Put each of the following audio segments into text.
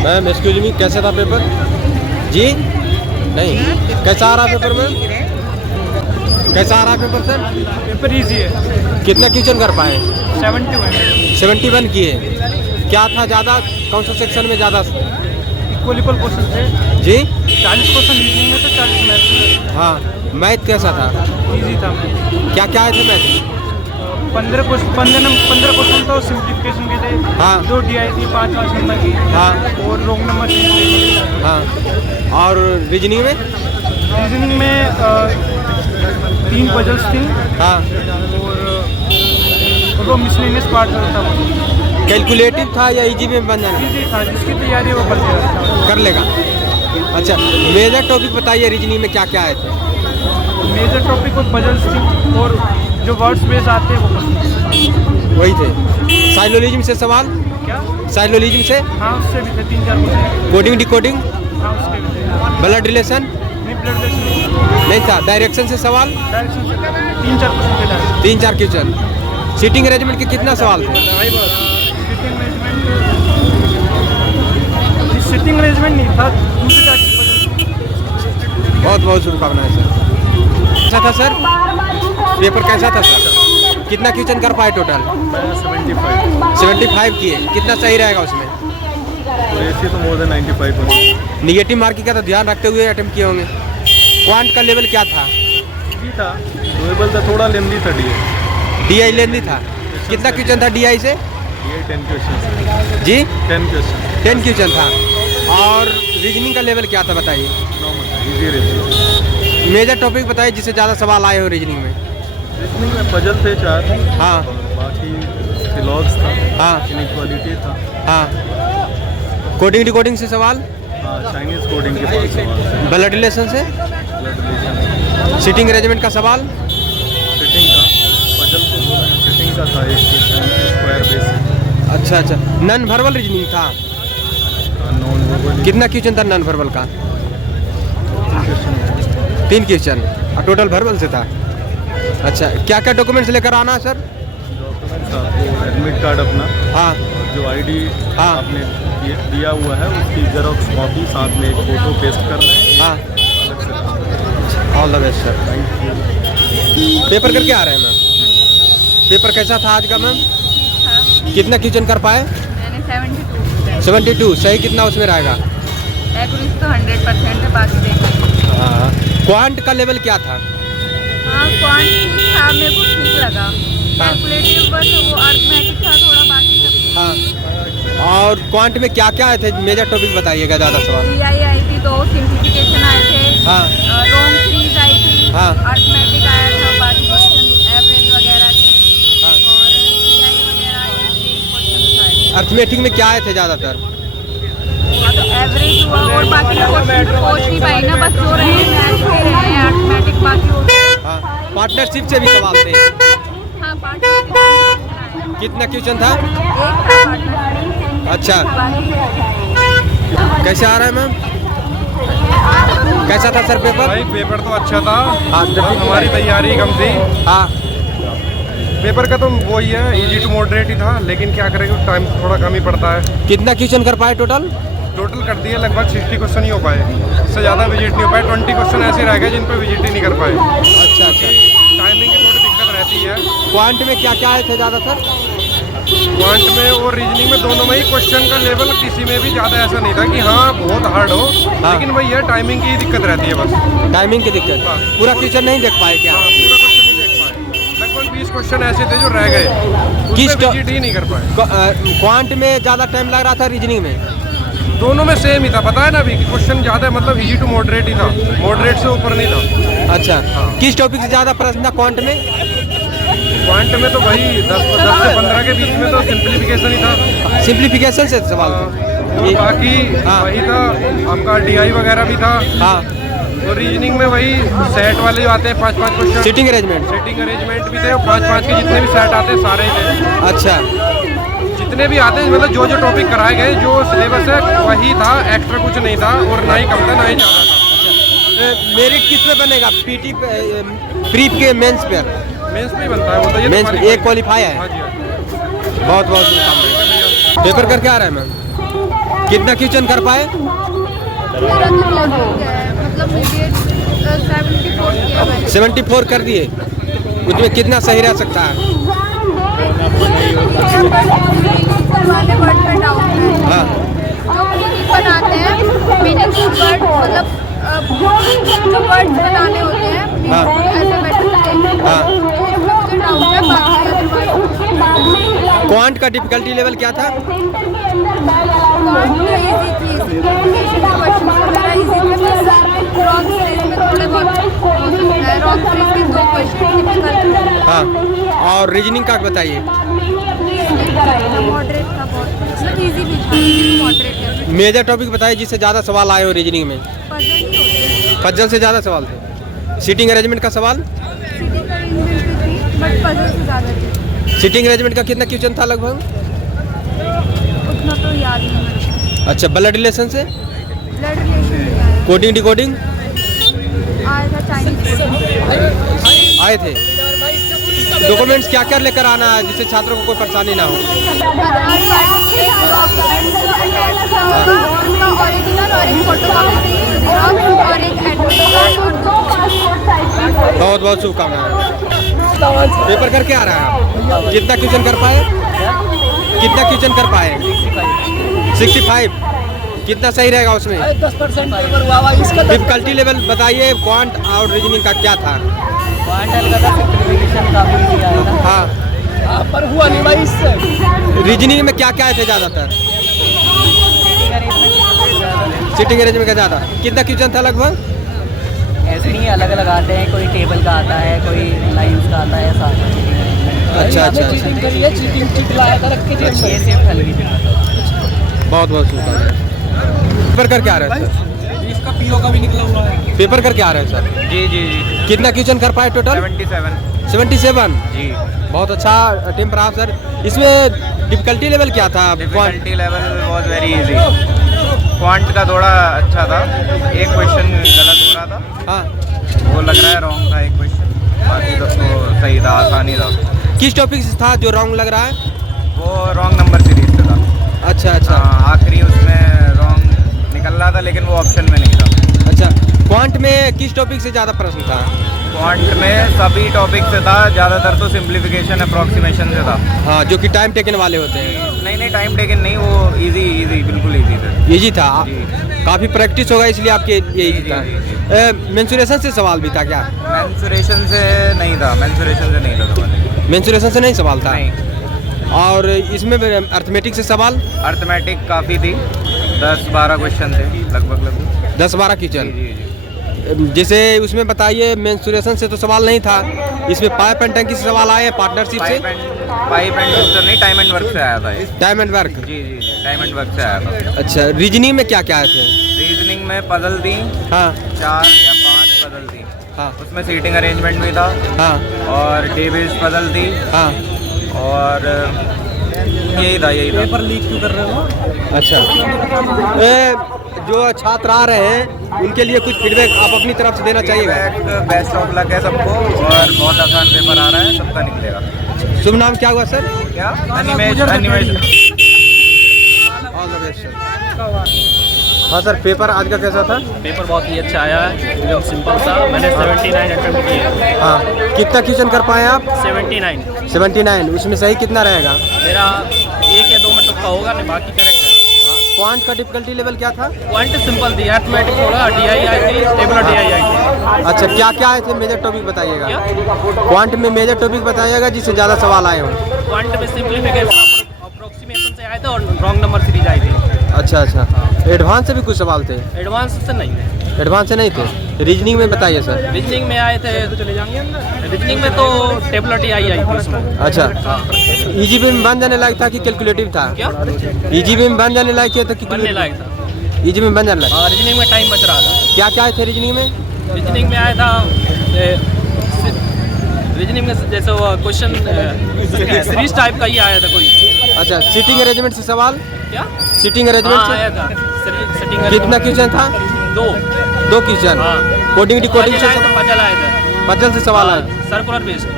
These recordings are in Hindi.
मैम एक्सक्यूज मी, कैसा था पेपर जी? नहीं, कैसा आ रहा पेपर मैम? कैसा आ रहा पेपर सर? पेपर इजी है। कितना क्वेश्चन कर पाए? 71 71 किए। क्या था ज़्यादा, कौन सा सेक्शन में ज़्यादा? इक्वलिपल क्वेश्चन थे। जी 40 क्वेश्चन रीजनिंग में थे, 40 मैथ में। हाँ, मैथ कैसा था? इजी था मैथ। क्या क्या आए थे मैथ? 15 क्वेश्चन तो सिंप्लीफिकेशन के थे। हाँ। 2 DI थी, 5 नंबर की। हाँ और रोंग नंबर 3 थे। हाँ। और रीजनिंग में? रीजनिंग में 3 पजल्स थी। हाँ। और वो मिसलेनियस पार्ट था। वो कैलकुलेटिव था या इजी में बन जाना? इजी था, जिसकी तैयारी वो कर लेगा। अच्छा, मेजर टॉपिक बताइए, रीजनिंग में क्या क्या आए थे? मेजर टॉपिक वो पजल्स थी और जो वर्ड्स बेस आते हैं वो वही थे। साइलोलिज्म से सवाल? क्या? साइलोलिज्म से? हाँ, उससे भी थे 3-4 क्वेश्चन। Coding decoding? हाँ, उसके भी थे। Blood relation? नहीं, ब्लड प्रेशर नहीं था। डायरेक्शन से सवाल? डायरेक्शन से 3-4 क्वेश्चन थे। 3-4 क्वेश्चन। सीटिंग अरेंजमेंट के कितना सवाल थे? सिटिंग अरेंजमेंट नहीं था, दूसरी टाइप की पजल। बहुत बहुत शुभकामनाएं सर। कैसा था सर पेपर? कैसा था सर? कितना क्वेश्चन कर पाए टोटल? मैं 75। 75 किए। कितना सही रहेगा उसमें? ऐसे तो मोर देन 95 होंगे। निगेटिव मार्किंग का तो ध्यान रखते हुए अटेम्प्ट किए होंगे। क्वांट का लेवल क्या था? ठीक था, डोएबल था, थोड़ा लेंदी था DI। DI लेंदी था। कितना क्वेश्चन था DI से? ये 10 क्वेश्चन जी 10 क्वेश्चन 10 क्वेश्चन था। और रीजनिंग का लेवल क्या था बताइए? नॉर्मल था, इजी रीजनिंग। मेजर टॉपिक बताइए जिससे ज़्यादा सवाल आए हो रीजनिंग में। रीजनिंग में पजल थे 4। हाँ बाकी फिलॉग्स था। हाँ इनइक्वालिटी था। हाँ। कोडिंग डिकोडिंग से सवाल? हाँ, चाइनीज़ कोडिंग के पास सवाल। ब्लड रिलेशन से? Blood relation. सीटिंग अरेंजमेंट का सवाल? फिटिंग का पजल तो बोला है, फिटिंग का था एक स्क्वायर बेस। अच्छा अच्छा। नॉन वर्बल रीजनिंग था। नॉन वर्बल कितना क्वेश्चन था नॉन वर्बल का? 3 क्वेश्चन। और टोटल वर्बल से था। अच्छा, क्या क्या डॉक्यूमेंट्स लेकर आना है सर? डॉक्यूमेंट्स आपको एडमिट कार्ड अपना, हाँ जो ID हाँ। आपने दिया हुआ है उसकी जेरॉक्स कॉपी, साथ में एक फ़ोटो पेस्ट करना है। हाँ। अलग से। All the best sir. Paper करके आ रहे हैं मैम? पेपर कैसा था आज का मैम? कितना क्वेश्चन कर पाए? मैंने 72 72। सही कितना उसमें रहेगा? एक्यूरेसी तो 100% है, बाकी देखेंगे। हाँ। क्वांट का लेवल क्या था? हाँ, क्वांट था, मेरे को ठीक लगा। कैलकुलेटिव बस वो अर्थमेटिक था थोड़ा, बाकी सब। हाँ। और क्वांट में क्या क्या आए थे? मेजर टॉपिक बताइएगा ज़्यादा सवाल। DI आई थी, 2 सिंप्लीफिकेशन आए थे। हाँ। रोंग सीरीज आई थी। हाँ। अर्थमेटिक आया था, बाकी क्वेश्चन एवरेज वगैरह के। हाँ। और DI वगैरह क्वेश्चन आए। अर्थमेटिक में क्या आए थे ज़्यादातर? हाँ, तो एवरेज हुआ और बाकी क्वेश्चन तो सोच नहीं पाई ना, बस जो रहे मैथ के रहे हैं, अर्थमेटिक बाकी हो। हाँ। पार्टनरशिप से भी सवाल थे। हाँ, पार्टनरशिप कितना क्वेश्चन था? एक था पार्टनरशिप। अच्छा। बाकी कैसे आ रहा है मैम? कैसा था सर पेपर? भाई पेपर तो अच्छा था। हाँ। हमारी तैयारी कम थी। हाँ। पेपर का तो वही है, इजी टू मॉडरेट ही था, लेकिन क्या करेंगे, टाइम थोड़ा कम ही पड़ता है। कितना क्वेश्चन कर पाए टोटल? टोटल कर दिया लगभग 60 क्वेश्चन ही हो पाए, इससे ज़्यादा विजिट नहीं हो पाए। 20 क्वेश्चन ऐसे रह गए जिन पर विजिट ही नहीं कर पाए। अच्छा अच्छा। टाइमिंग की थोड़ी दिक्कत रहती है। क्वांट में क्या क्या आए थे ज़्यादातर? क्वांट में और रीजनिंग में दोनों में ही क्वेश्चन का लेवल किसी में भी ज़्यादा ऐसा नहीं था कि हाँ बहुत हार्ड हो, लेकिन वही है, टाइमिंग की दिक्कत रहती है बस। टाइमिंग की दिक्कत। हाँ। पूरा क्वेश्चन नहीं देख पाए क्या? हाँ, पूरा क्वेश्चन नहीं देख पाए। लगभग 20 क्वेश्चन ऐसे थे जो रह गए, किस उसमें विजिट ही नहीं कर पाए। क्वांट में ज़्यादा टाइम लग रहा था, रीजनिंग में? दोनों में सेम ही था, पता है ना अभी, क्वेश्चन ज़्यादा मतलब इजी टू मॉडरेट ही था, मॉडरेट से ऊपर नहीं था। अच्छा। किस टॉपिक से ज़्यादा प्रश्न था क्वांट में? क्वांट में तो वही 10 से 15 के बीच में तो सिंप्लीफिकेशन ही था। सिंप्लीफिकेशन से सवाल थे। और बाकी हाँ। वही था, आपका DI वगैरह भी था। हाँ। और रीजनिंग में वही सेट वाले जो आते हैं 5-5 question, seating arrangement. Setting arrangement भी थे, और 5-5 के जितने भी सेट आते हैं सारे ही थे। अच्छा। जितने भी आते हैं मतलब जो जो टॉपिक कराए गए, जो सिलेबस है वही था, एक्स्ट्रा कुछ नहीं था, और ना ही कम था ना ही ज़्यादा था। मेरिट किस पे बनेगा? PT प्री के मेंस पे? मेंस में ही बनता है वो तो, ये मेंस तुम्हारी एक क्वालिफाई है। हाँ जी, हाँ जी। बहुत बहुत शुभकामनाएं। पेपर करके आ रहा है मैम? कितना क्वेश्चन कर पाए? मेरा तो प्लस हो गया है, मतलब मीडिएट 74 किया मैंने। 74 कर दिए, उसमें कितना सही रह सकता है? वाले वर्ड पे डाउट है, हाँ जो मीनिंग बनाते हैं, मीनिंगफुल वर्ड, मतलब जो वर्ड्स बनाने होते हैं हाँ। ऐसे मैटर से, हाँ। उसमें मुझे डाउट है, बाकी अदरवाइज क्वांट का डिफिकल्टी लेवल क्या था? इजी थी, सिंपलिफिकेशन के क्वेश्चन वगैरह इजी थे, बस रॉन्ग फ्रेज में थोड़े बहुत हो सकता है, रॉन्ग फ्रेज के 2 क्वेश्चन डिफिकल्ट थे। हाँ, और रीजनिंग का बताइए। मॉडरेट था बहुत, मतलब इजी भी था, मॉडरेट है। मेजर टॉपिक बताइए जिससे ज़्यादा सवाल आए हो रीजनिंग में। पजल ही होते हैं, पजल से ज़्यादा सवाल थे। सीटिंग अरेंजमेंट का सवाल? सिटिंग अरेंजमेंट भी थी, बट पजल से ज़्यादा थी। सीटिंग अरेंजमेंट का कितना क्वेश्चन था लगभग? उतना तो याद नहीं मुझे। अच्छा, ब्लड रिलेशन से? ब्लड रिलेशन भी आया, कोडिंग डिकोडिंग आया था चाइनीज। आए थे। डॉक्यूमेंट्स क्या क्या लेकर आना है जिससे छात्रों को कोई परेशानी ना हो? आधार कार्ड, एक डॉक्यूमेंट अटैच किया होगा, उसका ओरिजिनल और एक फोटोकॉपी चाहिए, जेरॉक्स और एक एडमिट कार्ड और 2 बहुत बहुत शुभकामनाएं। पेपर करके आ रहा है, कितना क्वेश्चन कर पाए? कितना क्वेश्चन कर पाए? 65। कितना सही रहेगा उसमें? 10% पेपर हुआ हुआ इसका। डिफिकल्टी लेवल बताइए, क्वांट और रीजनिंग का क्या था? क्वांटल का था, सिंपलिफिकेशन काफी इजी आया था। हाँ, पर हुआ नहीं भाई इससे। रीजनिंग में क्या क्या आए थे ज़्यादातर? सीटिंग अरेंजमेंट का ज़्यादा। कितना क्वेश्चन था लगभग? ऐसे नहीं, अलग अलग आते हैं, कोई टेबल का आता है, कोई लाइंस का आता है, ऐसा आता है। अच्छा अच्छा अच्छा, चीटिंग करी है, चीटिंग चिट लाया था रख के जेब में। ये सेफ हल गई थी। बहुत बहुत शुभकामनाएं। पेपर करके आ रहे हैं सर? इसका पीओ का भी निकला हुआ है। पेपर करके आ रहे हैं सर? जी जी जी। कितना क्वेश्चन कर पाए टोटल? 77। 77। जी। बहुत अच्छा टीम रहा सर। इसमें डिफिकल्टी लेवल क्या था? Difficulty level was very easy. Quant का थोड़ा अच्छा था, एक क्वेश्चन गलत हो रहा था, हाँ, वो लग रहा है रॉन्ग था एक क्वेश्चन, बाकी तो सही था, आसानी था। किस टॉपिक से था जो रॉन्ग लग रहा है? वो रॉन्ग नंबर सीरीज से था। अच्छा अच्छा हाँ, आखिरी उसमें रॉन्ग निकल रहा था, लेकिन वो ऑप्शन में नहीं था। अच्छा। क्वांट में किस टॉपिक से ज़्यादा प्रश्न था? क्वांट में सभी टॉपिक से था, ज़्यादातर तो सिंप्लीफिकेशन अप्रॉक्सीमेशन से था। हाँ, जो कि टाइम टेकन वाले होते हैं। नहीं टाइम टेकन नहीं, वो इजी बिल्कुल इजी था। इजी था। जी। काफ़ी प्रैक्टिस होगा इसलिए आपके ये इजी जी, था। जी, मेंसुरेशन से सवाल भी था क्या? मेंसुरेशन से नहीं था, मेंसुरेशन से नहीं था सवाल। मेंसुरेशन से नहीं सवाल था? नहीं। और इसमें अर्थमेटिक से सवाल? अर्थमेटिक काफ़ी थी, 10-12 क्वेश्चन थे लगभग 10-12 क्वेश्चन। जी जी। जैसे उसमें बताइए, मेंसुरेशन से तो सवाल नहीं था, इसमें पाइप एंड टंकी से सवाल आए, पार्टनरशिप से? पाइप एंड सिस्टम नहीं, टाइम एंड वर्क से आया था ये। Time and work. जी जी जी, टाइम एंड वर्क से आया था। अच्छा, रीजनिंग में क्या क्या आए थे? रीजनिंग में पजल थी, हाँ 4 या 5 पजल थी। हाँ उसमें सीटिंग अरेंजमेंट भी था, हाँ और डे बेस्ड पजल थी, हाँ। और यही था। पेपर लीक क्यों कर रहे हो? अच्छा, जो छात्र आ रहे हैं उनके लिए कुछ फीडबैक आप अपनी तरफ से देना चाहिएगा? बेस्ट ऑफ लक है सबको, और बहुत आसान पेपर आ रहा है, सबका निकलेगा। शुभ नाम क्या हुआ सर? क्या? Animesh. All the best sir. हाँ सर, पेपर आज का कैसा था? पेपर बहुत ही अच्छा आया है, एकदम सिंपल था। मैंने 79 अटेम्प्ट किए। हाँ, कितना क्वेश्चन कर पाए आप? 79। 79। उसमें सही कितना रहेगा? मेरा 1 या 2 में तुक्का होगा, नहीं बाकी करेक्ट है। क्वांट का डिफिकल्टी लेवल क्या था? क्वांट सिंपल थी, अर्थमेटिक थोड़ा डीआई आई थी, टेबल डीआई आई थी। अच्छा, क्या क्या आए थे? मेजर टॉपिक बताइएगा। क्या? क्वांट में मेजर टॉपिक बताइएगा जिससे ज़्यादा सवाल आए हों। क्वांट में सिंप्लीफिकेशन अप्रोक्सीमेशन से आए थे, और रॉन्ग नंबर सीरीज आई थी। अच्छा अच्छा। एडवांस से भी कुछ सवाल थे? एडवांस से नहीं है। एडवांस से नहीं थे। रीजनिंग में बताइए सर। रीजनिंग में आए थे, रीजनिंग में तो टेबल डीआई आई थी उसमें। अच्छा, हाँ। ईजीबी में बन जाने लायक था कि कैलकुलेटिव था? क्या? ईजीबी में बन जाने लायक था कि बनने लायक था। ईजीबी में बन जाने लायक? हाँ, रीजनिंग में टाइम बच रहा था। क्या क्या आए थे रीजनिंग में? रीजनिंग में आया था, रीजनिंग में जैसे वो क्वेश्चन सीरीज टाइप का ही आया था कोई। अच्छा, सीटिंग अरेंजमेंट से सवाल? क्या? सीटिंग अरेंजमेंट हाँ, से? आया था। सेटिंग कितना क्वेश्चन था? 2 क्वेश्चन। हाँ। कोडिंग डिकोडिंग से? पजल आए थे। पजल से सवाल आए? Circular based.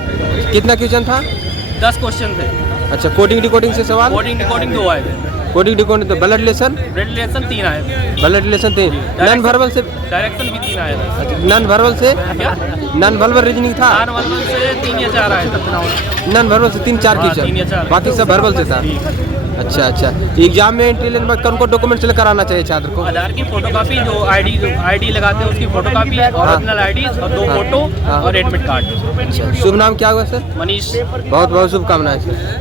कितना क्वेश्चन था? 10 क्वेश्चन थे। अच्छा, कोडिंग डिकोडिंग से सवाल? कोडिंग डिकोडिंग 2 आए थे। कोडिंग डिकोडिंग तो ब्लड रिलेशन, ब्लड रिलेशन 3 आए थे, ब्लड रिलेशन थे, नॉन वर्बल से, डायरेक्शन भी 3 आए थे, नॉन वर्बल से, क्या नॉन वर्बल रीजनिंग था, नॉन वर्बल से 3 या 4 आए थे, नॉन वर्बल से 3-4 हाँ, 3 या क्वेश्चन, 4 बाकी सब वर्बल से था। अच्छा अच्छा, एग्जाम में एंट्री लेने बाद कौन कौन डॉक्यूमेंट्स लेकर आना चाहिए छात्र को? आधार की फोटोकॉपी, जो आईडी लगाते हैं उसकी फोटोकॉपी, ओरिजिनल आईडी और 2 फोटो हाँ। और एडमिट कार्ड। शुभ नाम क्या हुआ सर? मनीष। बहुत बहुत शुभकामनाएं सर।